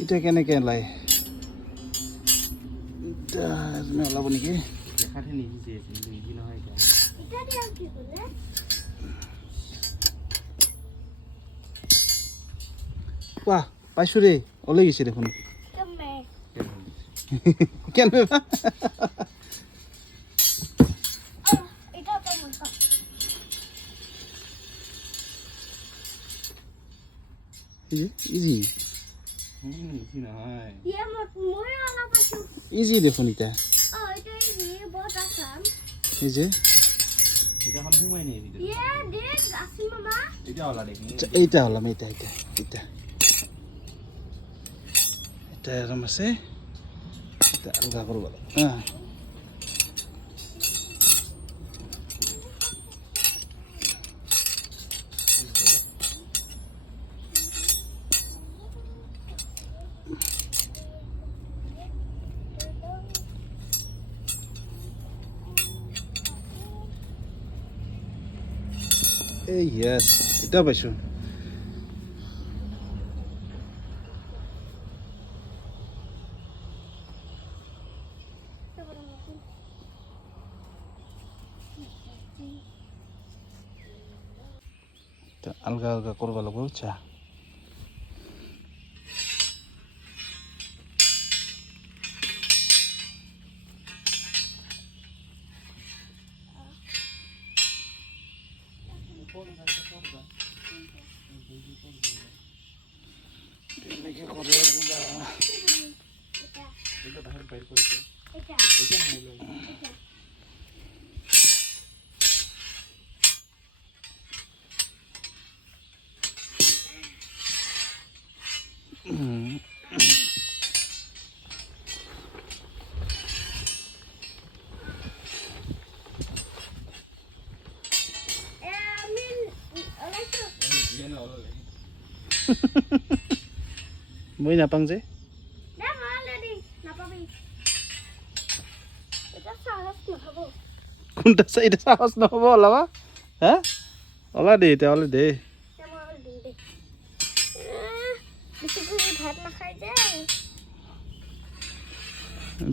এটা কেনেকৈ ওলায় এটা ওলাব নেকি দেখাতে নিজিছে কিন্তু ইজি নহয় এটা বাহ পাইছোঁ দেই ওলাই গৈছে দেখোন কেনে বা ইজি ইজি নহয় ইজি দেখোন এতিয়া এই যে এটাখন সোমাই নেই এটা ওলা দেখি এইটা ওলাম এইটা এইটা এইটা এটা এরম আছে এটা আলগা করব হ্যাঁ এই ইয়েস এটা পাইছোঁ আলগা আলগা করবা লাগবে বুঝছা এনেকে করে এটা বাহির বাইর করেছে এটা নাই মই নাপাং যে কোনটা এটা সাহস নহব ওলাবা হ্যাঁ ওলা দে এতিয়া ওলা দে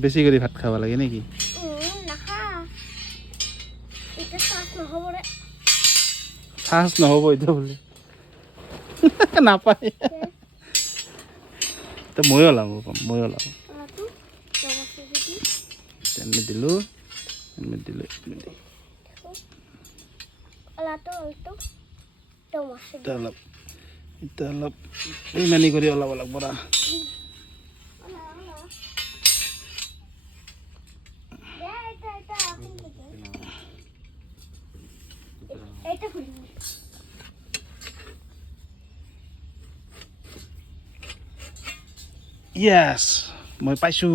বেছি কৰি ভাত খাব লাগে নেকি সাহস নহব এতিয়া বোলে নাপায় তো মই ওলাম তেনে দিলোঁ অলপ ইমানি কৰি ওলাব লাগিব না ইয়েছ মই পাইছোঁ